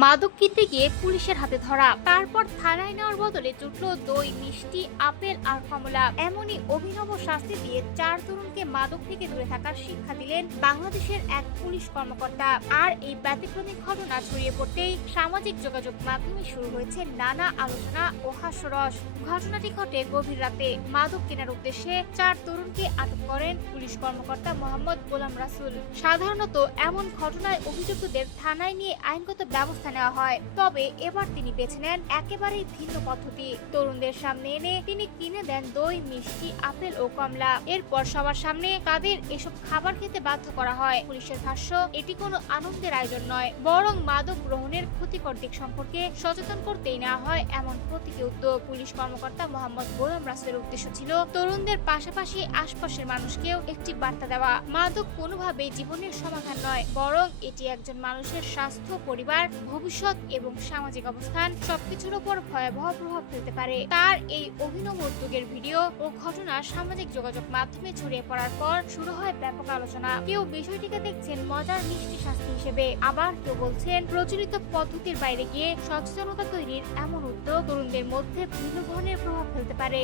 মাদক কিনতে গিয়ে পুলিশের হাতে ধরা, তারপর থানায় নেওয়ার বদলে জুটলো দই, মিষ্টি, আপেল আর কমলা। এমনই অভিনব শাস্তি দিয়ে 4 তরুণকে মাদক থেকে দূরে থাকার শিক্ষা দিলেন বাংলাদেশের এক পুলিশ কর্মকর্তা। আর এই ব্যতিক্রমী ঘটনা ছড়িয়ে পড়তেই সামাজিক যোগাযোগ মাধ্যমে শুরু হয়েছে নানা আলোচনা ও হাস্যরস। ঘটনাটি ঘটে গভীর রাতে। মাদক কেনার উদ্দেশ্যে 4 তরুণকে আটক করেন পুলিশ কর্মকর্তা মোহাম্মদ গোলাম রাসুল। সাধারণত এমন ঘটনায় অভিযুক্তদের থানায় নিয়ে আইনগত ব্যবস্থা নেওয়া হয়, তবে এবার তিনি বেছে নেন একেবারেই ভিন্ন পদ্ধতি। তরুণদের সামনে এনে তিনি কিনে দেন দই, মিষ্টি, আপেল ও কমলা। এরপর সবার সামনে তাদের এসব খাবার খেতে বাধ্য করা হয়। পুলিশের ভাষ্য, এটি কোনো আনন্দের আয়োজন নয়, বরং মাদক গ্রহণের ক্ষতিকর দিক সম্পর্কে সচেতন করতেই নেওয়া হয় এমন প্রতীকী উদ্যোগ। পুলিশ কর্মকর্তা মোহাম্মদ গোলাম রাসুলের উদ্দেশ্য ছিল তরুণদের পাশাপাশি আশপাশের মানুষকেও একটি বার্তা দেওয়া। মাদক কোনোভাবেই জীবনের সমাধান নয়, বরং এটি একজন মানুষের স্বাস্থ্য, পরিবার, ভবিষ্যৎ এবং সামাজিক অবস্থান সবকিছুর উপর ভয়াবহ প্রভাব ফেলতে পারে। তার এই অভিনব উদ্যোগের ভিডিও ও ঘটনা সামাজিক যোগাযোগ মাধ্যমে ছড়িয়ে পড়ার পর শুরু হয় ব্যাপক আলোচনা। কেউ বিষয়টিকে দেখছেন মজার মিষ্টি শাস্তি হিসেবে, আবার কেউ বলছেন প্রচলিত পদ্ধতির বাইরে গিয়ে সচেতনতা তৈরির এমন উদ্যোগ তরুণদের মধ্যে ভিন্ন ধরনের প্রভাব ফেলতে পারে।